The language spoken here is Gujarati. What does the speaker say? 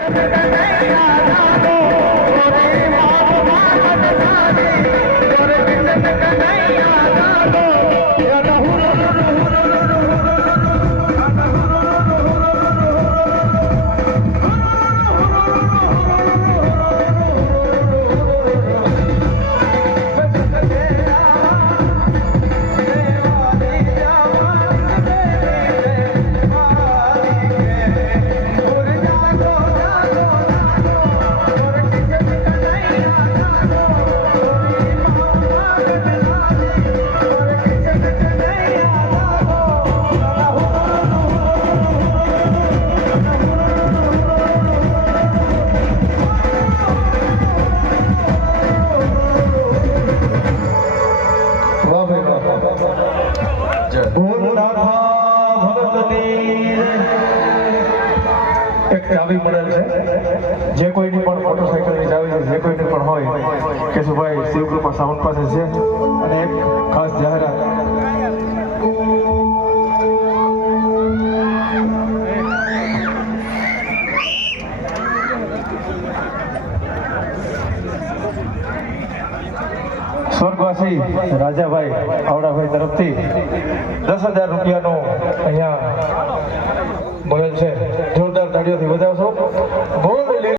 I'm gonna make you. એક છે. જે કોઈની પણ મોટરસાઇકલની ચાવી છે, જે કોઈની પણ હોય કેશુભાઈ શિવકૃપા સાઉન્ડ પાસે છે. અને એક ખાસ જાહેરાત સ્વર્ગવાસી રાજાભાઈ આવડાભાઈ તરફથી દસ હજાર રૂપિયાનું અહીંયા મળેલ છે. જોરદાર તાળીઓથી વધાવો